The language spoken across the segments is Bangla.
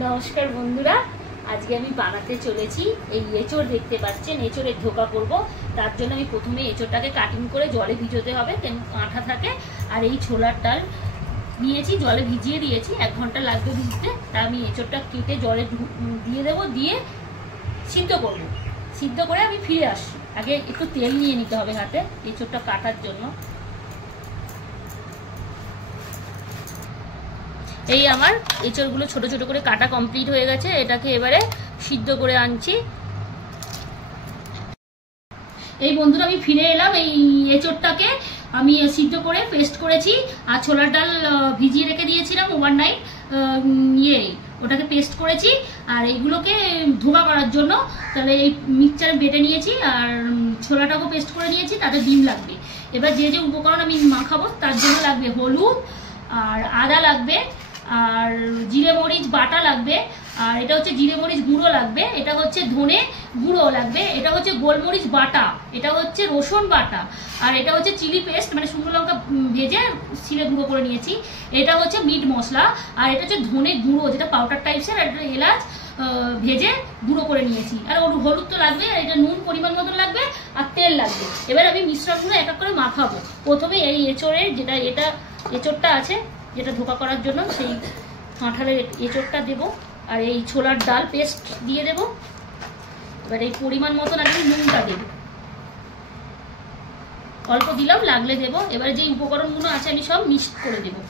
নমস্কার বন্ধুরা, আজকে আমি বানাতে চলেছি এই এঁচড়। দেখতে পাচ্ছেন এঁচড়ের ধোকা করব। তার জন্য আমি প্রথমে এঁচড়টাকে কাটিং করে জলে ভিজোতে হবে, তেমন আঠা থাকে। আর এই ছোলার ডাল নিয়েছি, জলে ভিজিয়ে দিয়েছি, 1 ঘন্টা লাগবে ভিজতে। তা আমি এঁচড়টা কেটে জলে দিয়ে দেবো, দিয়ে সিদ্ধ করব। সিদ্ধ করে আমি ফিরে আসছি। আগে একটু তেল নিয়ে নিতে হবে হাতে এঁচড়টা কাটার জন্য। এই আমার এঁচড়গুলো ছোট ছোট করে কাটা কমপ্লিট হয়ে গেছে। এটাকে এবারে সিদ্ধ করে আনছি। এই বন্ধুরা আমি ফিরে এলাম। এই এঁচড়টাকে আমি সিদ্ধ করে পেস্ট করেছি, আর ছোলার ডাল ভিজিয়ে রেখে দিয়েছিলাম ওভারনাইট, ওটাকে পেস্ট করেছি। আর এইগুলোকে ধোকা করার জন্য তাহলে এই মিক্সচারে বেটে নিয়েছি, আর ছোলাটাকেও পেস্ট করে নিয়েছি। তাতে ডিম লাগবে। এবার যে যে উপকরণ আমি মাখাবো তার জন্য লাগবে হলুদ, আর আদা লাগবে, আর জিরে মরিচ বাটা লাগবে, আর এটা হচ্ছে জিরে মরিচ গুঁড়ো লাগবে, এটা হচ্ছে ধনে গুঁড়ো লাগবে, এটা হচ্ছে গোলমরিচ বাটা, এটা হচ্ছে রসুন বাটা, আর এটা হচ্ছে চিলি পেস্ট, মানে শুকনো লঙ্কা ভেজে চিড়ে গুঁড়ো করে নিয়েছি, এটা হচ্ছে মিট মশলা, আর এটা হচ্ছে ধনে গুঁড়ো যেটা পাউডার টাইপসের, আর এটা এলাচ ভেজে গুঁড়ো করে নিয়েছি। আর হলুদ তো লাগবে, এটা নুন পরিমাণ মতন লাগবে, আর তেল লাগবে। এবার আমি মিশ্রণগুলো এক এক করে মাখাবো। প্রথমে এই এঁচড়ের এটা এঁচড়টা আছে যেটা ধোকা করার জন্য, সেই কাঁঠালের এঁচড়টা দেবো, আর এই ছোলার ডাল পেস্ট দিয়ে দেবো। এবার এই পরিমাণ মতন আগে নুনটা দেবো, অল্প দিলাম, লাগলে দেবো। এবার যে উপকরণগুলো আছে আমি সব মিক্সড করে দেবো।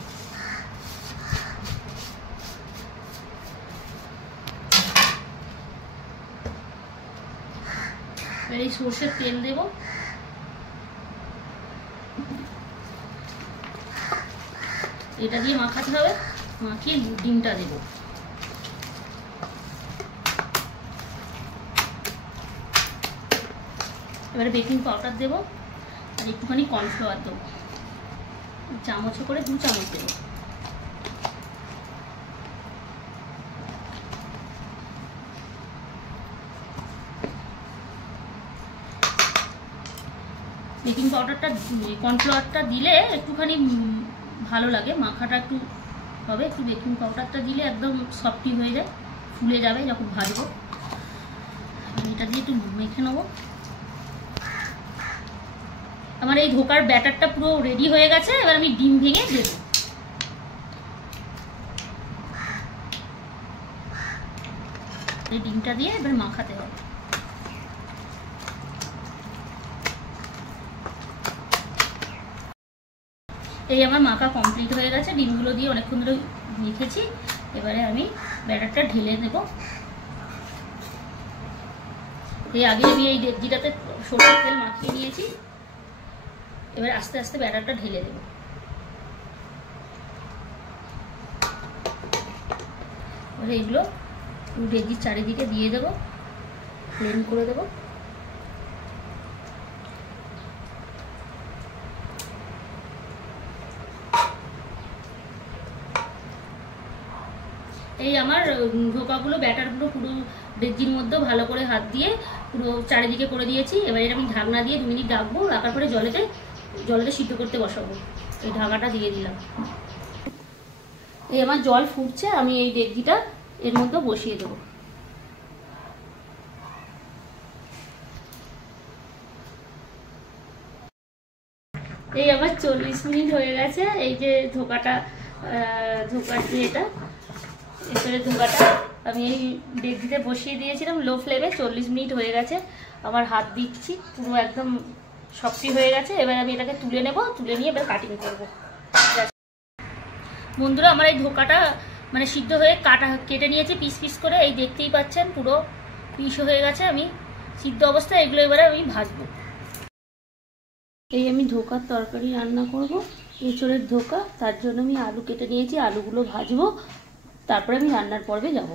এবার এই সর্ষের তেল দেবো, এটা দিয়ে মাখাতে হবে। মাখিয়ে ডিমটা দেবো। এবারে বেকিং পাউডার দেবো, আর একটুখানি কর্নফ্লাওয়ার দেবো, চামচ করে 2 চামচ দেবো। বেকিং পাউডারটা কর্নফ্লাওয়ারটা দিলে একটুখানি ভালো লাগে, মাখাটা একটু হবে। একটু বেকিং পাউডারটা দিলে একদম সফটি হয়ে যায়, ফুলে যাবে যখন ভাজবো। এটা দিয়ে একটু মেখে নেবো। আমার এই ধোকার ব্যাটারটা পুরো রেডি হয়ে গেছে। এবার আমি ডিম ভেঙে দেব। এই ডিমটা দিয়ে এবার মাখাতে হবে। এই আমার মাখা কমপ্লিট হয়ে গেছে। ডিমগুলো দিয়ে অনেকক্ষণ ধরে মেখেছি। এবারে আমি ব্যাটারটা ঢেলে দেব। এই আগে আমি এই ডেকচিটাতে সরষের তেল মাখিয়ে নিয়েছি। এবার আস্তে আস্তে ব্যাটারটা ঢেলে দেব। এবার এইগুলো ডেকচির চারিদিকে দিয়ে দেবো, প্লেন করে দেবো। এই আমার ধোকাগুলো ব্যাটারগুলো পুরো ডেকচির মধ্যে ভালো করে হাত দিয়ে পুরো চারিদিকে করে দিয়েছি। এবার এটা আমি ঢাকনা দিয়ে 2 মিনিট রাখবো। রাখার পরে জলেতে সিদ্ধ করতে বসাবো। এই ঢাকাটা দিয়ে দিলাম। এই আমার জল ফুটছে, আমি এই ডেকচিটা এর মধ্যে বসিয়ে দেবো। এই আমার 40 মিনিট হয়ে গেছে। এই যে ধোকার যে এটা এবারে ধোকাটা আমি এই ডেকচিতে বসিয়ে দিয়েছিলাম লো ফ্লেমে। 40 মিনিট হয়ে গেছে। আমার হাত দিচ্ছি, পুরো একদম সফটি হয়ে গেছে। এবার আমি এটাকে তুলে নেব, তুলে নিয়ে এবার কাটিং করব। বন্ধুরা আমার এই ধোকাটা মানে সিদ্ধ হয়ে কেটে নিয়েছি পিস পিস করে। এই দেখতেই পাচ্ছেন পুরো পিস হয়ে গেছে। আমি সিদ্ধ অবস্থায় এগুলো এবারে আমি ভাজবো। এই আমি ধোকার তরকারি রান্না করব, এঁচড়ের ধোকা। তার জন্য আমি আলু কেটে নিয়েছি, আলুগুলো ভাজবো, তারপরে আমি রান্নার পর্বে যাব।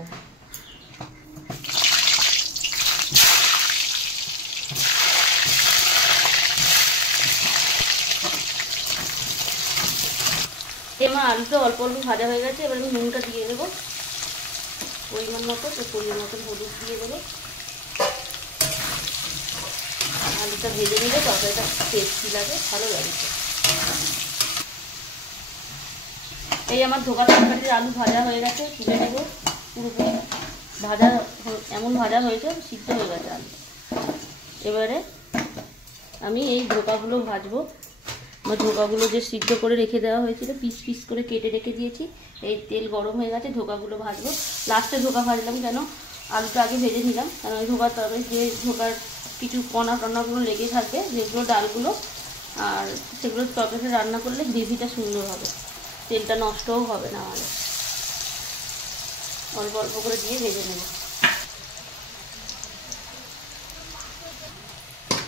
আমার আলুটা অল্প অল্প ভাজা হয়ে গেছে। এবার আমি নুনটা দিয়ে দেবো পরিমাণ মতো, পরিমাণ মতো হলুদ দিয়ে দেবো। আলুটা ভেজে নিলে তরকারিটা টেস্টি লাগে, ভালো লাগে। এই আমার ধোকা তরকারির আলু ভাজা হয়ে গেছে, তুলে নেব পুরোপুরি। ভাজা এমন ভাজা হয়েছে, সিদ্ধ হয়ে গেছে আলু। এবারে আমি এই ধোকাগুলো ভাজবো। আমার ধোকাগুলো যে সিদ্ধ করে রেখে দেওয়া হয়েছিল, পিস পিস করে কেটে রেখে দিয়েছি। এই তেল গরম হয়ে গেছে, ধোকাগুলো ভাজবো। লাস্টে ধোকা ভাজলাম কেন, আলুটা আগে ভেজে নিলাম, কারণ ওই ধোকার তরকারি যে ধোকার কিছু কণা টনাগুলো লেগে থাকবে যেগুলো ডালগুলো, আর সেগুলো তরকারিটা রান্না করলে গ্রেভিটা সুন্দর হবে, তেলটা নষ্টও হবে না। আমাদের অল্প অল্প করে দিয়ে ভেজে নেব।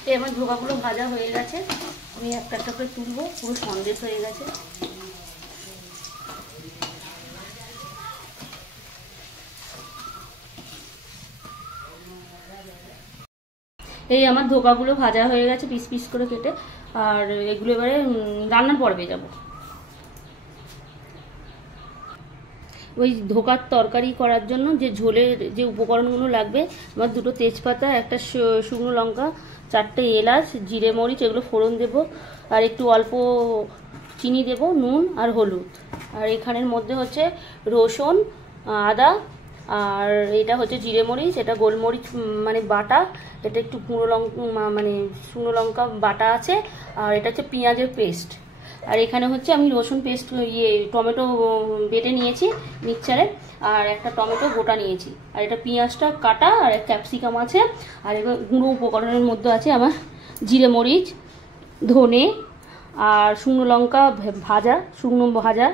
এই আমার ধোকাগুলো ভাজা হয়ে গেছে, আমি একটা একটা করে তুলবো, পুরো সন্দেশ হয়ে গেছে। এই আমার ধোকাগুলো ভাজা হয়ে গেছে পিস পিস করে কেটে, আর এগুলো এবারে রান্নার পর্বে যাব। ওই ধোকার তরকারি করার জন্য যে ঝোলের যে উপকরণগুলো লাগবে, আমার 2টো তেজপাতা, একটা শুকনো লঙ্কা, 4টে এলাচ, জিরে মরিচ, এগুলো ফোড়ন দেব, আর একটু অল্প চিনি দেব, নুন আর হলুদ। আর এখানের মধ্যে হচ্ছে রসুন, আদা, আর এটা হচ্ছে জিরে মরিচ, এটা গোলমরিচ মানে বাটা, এটা একটু গুঁড়ো লঙ্কা মানে শুকনো লঙ্কা বাটা আছে, আর এটা হচ্ছে পেঁয়াজের পেস্ট। আর এখানে হচ্ছে আমি রসুন পেস্ট টমেটো বেটে নিয়েছি মিক্সচারে, আর একটা টমেটো গোটা নিয়েছি, আর এটা পেঁয়াজটা কাটা, আর ক্যাপসিকাম আছে। আর এবার গুঁড়ো উপকরণের মধ্যে আছে আমার জিরে মরিচ, ধনে, আর শুকনো লঙ্কা শুকনো ভাজা,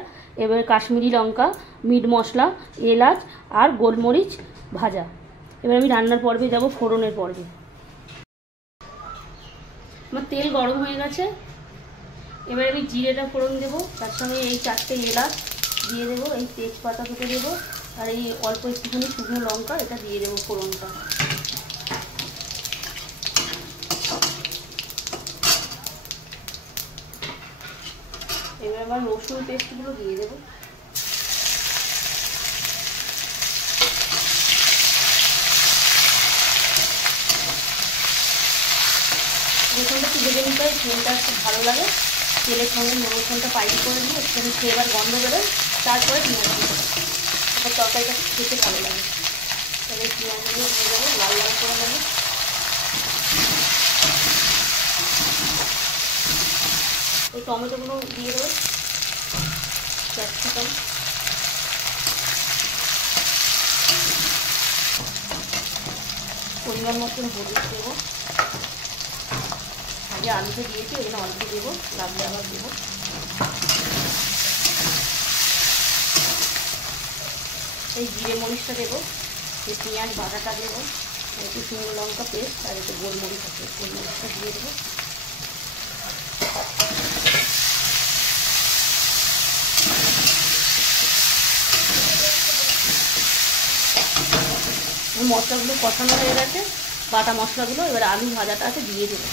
এবার কাশ্মীরি লঙ্কা, মিট মশলা, এলাচ আর গোলমরিচ ভাজা। এবার আমি রান্নার পর্বে যাব, ফোড়নের পর্বে। আমার তেল গরম হয়ে গেছে, এবার আমি জিরেটা ফোড়ন দেবো, তার সঙ্গে এই 4টে এলাচ দিয়ে দেবো, এই তেজপাতা কেটে দেবো, আর এই অল্প একটুখানি শুকনো লঙ্কা এটা দিয়ে দেবো ফোড়নটা। এবার আবার রসুন পেস্টগুলো দিয়ে দেবো। রসুনটা একটু ভেজে নিতে হয়, তেলটা খুব ভালো লাগে, তেলের সঙ্গে রসুনটা পাইটি করে দিয়ে একটু ফ্লেভার গন্ধ বেরোয়, তারপরে পেঁয়াজ দিতে হবে, তারপর তরকারিটা খেতে ভালো লাগে। তাহলে পেঁয়াজগুলো দিয়ে দেবো, লাল লাল করে দেবো। এই টমেটোগুলো দিয়ে দেবো, ক্যাপসিকাম, পরিমাণ মতন হলুদ দেবো, আগে আলুতে দিয়েছি ওই জন্য অল্প দেবো, লাগলে আবার দেবো। এই জিরে মরিচটা দেবো, এই পেঁয়াজ বাটাটা দেবো, একটু শুকনো লঙ্কা পেস্ট, আর একটু গোলমরিচ আছে, গোলমরিচটা দিয়ে দেবো। মশলাগুলো কষানো হয়ে গেছে, বাটা মশলাগুলো, এবার আলু ভাজাটা আছে দিয়ে দেবো।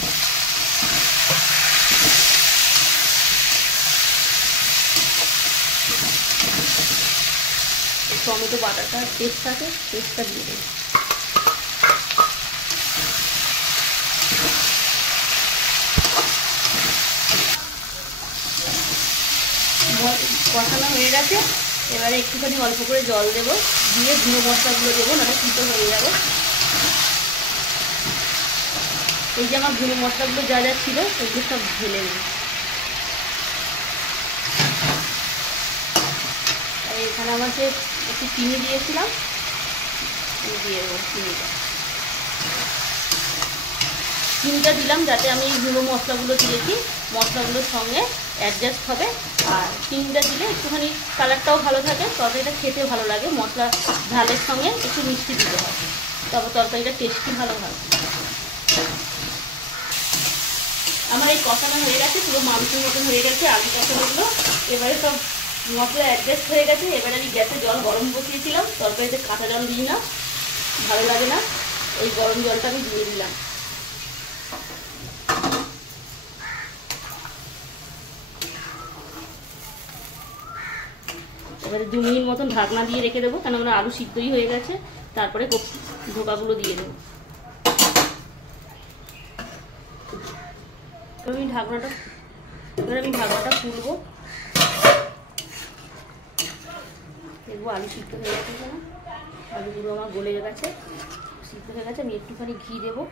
টমেটো বাটাটা পেস্ট আছে, পেস্টটা দিয়ে দেবো। কষানো হয়ে গেছে, এবারে একটুখানি অল্প করে জল দেবো, দিয়ে গুঁড়ো মশলাগুলো দেবো, নাহলে তিতো হয়ে যাবে। এই যে আমার গুঁড়ো মশলাগুলো যা যা ছিল সেগুলো সব ঢেলে নেব। এখানে আমাকে একটু চিনি দিয়েছিলাম, দিয়ে দেবো চিনিটা দিলাম যাতে আমি এই গুঁড়ো মশলাগুলো দিয়েছি মশলাগুলোর সঙ্গে অ্যাডজাস্ট হবে, আর চিনিটা দিলে একটুখানি কালারটাও ভালো থাকে, তরকারিটা খেতে ভালো লাগে। মশলা ঝালের সঙ্গে একটু মিষ্টি দিতে হয়, তবে তরকারিটা টেস্টি ভালো হয়। আমার এই কষানো হয়ে গেছে, পুরো মাংসের মতন হয়ে গেছে আলু কষানোগুলো। এবারে সব মশলা অ্যাডজাস্ট হয়ে গেছে, এবারে আমি গ্যাসে জল গরম বসিয়েছিলাম, তরকারিতে কাঁচা জল দিই না, ভালো লাগে না, এই গরম জলটা আমি দিয়ে দিলাম। এবারে 2 মিনিট মতন ঢাকনা দিয়ে রেখে দেবো, কেন আমরা আলু সিদ্ধই হয়ে গেছে। তারপরে ধোকাগুলো দিয়ে দেবো। এবার আমি ঢাকনাটা খুলবো, দেখবো আলু সিদ্ধ হয়ে গেছে কিনা। আলুগুলো আমার গলে গেছে, সিদ্ধ হয়ে গেছে। আমি একটুখানি ঘি দেবো।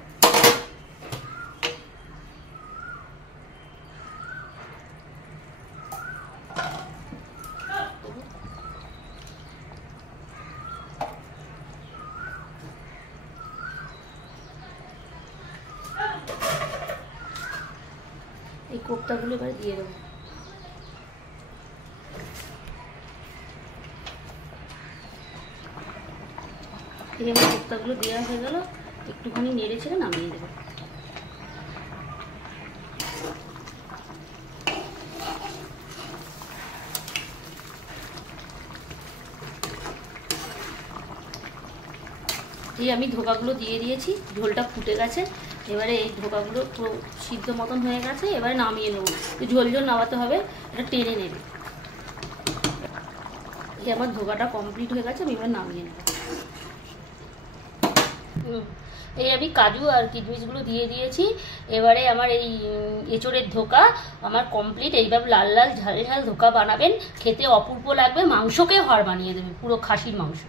এই কোপ্তাগুলো এবারে দিয়ে দেবো। এবার কোপ্তাগুলো দেওয়া হয়ে গেল, একটুখানি নেড়ে ছেড়ে নামিয়ে দেবো। এই আমি ধোকাগুলো দিয়ে দিয়েছি, ঝোলটা ফুটে গেছে। এবারে এই ধোকাগুলো পুরো সিদ্ধ মতন হয়ে গেছে, এবারে নামিয়ে নেবো। ঝোল ঝোল নামাতে হবে, এটা টেনে নেবে। এই আমার ধোকাটা কমপ্লিট হয়ে গেছে, আমি এবার নামিয়ে নেব। এই আমি কাজু আর কিশমিশগুলো দিয়ে দিয়েছি। এবারে আমার এই এঁচোড়ের ধোকা আমার কমপ্লিট। এইভাবে লাল লাল ঝাল ঝাল ধোকা বানাবেন, খেতে অপূর্ব লাগবে। মাংসকে হাড় বানিয়ে দেবে, পুরো খাসির মাংস।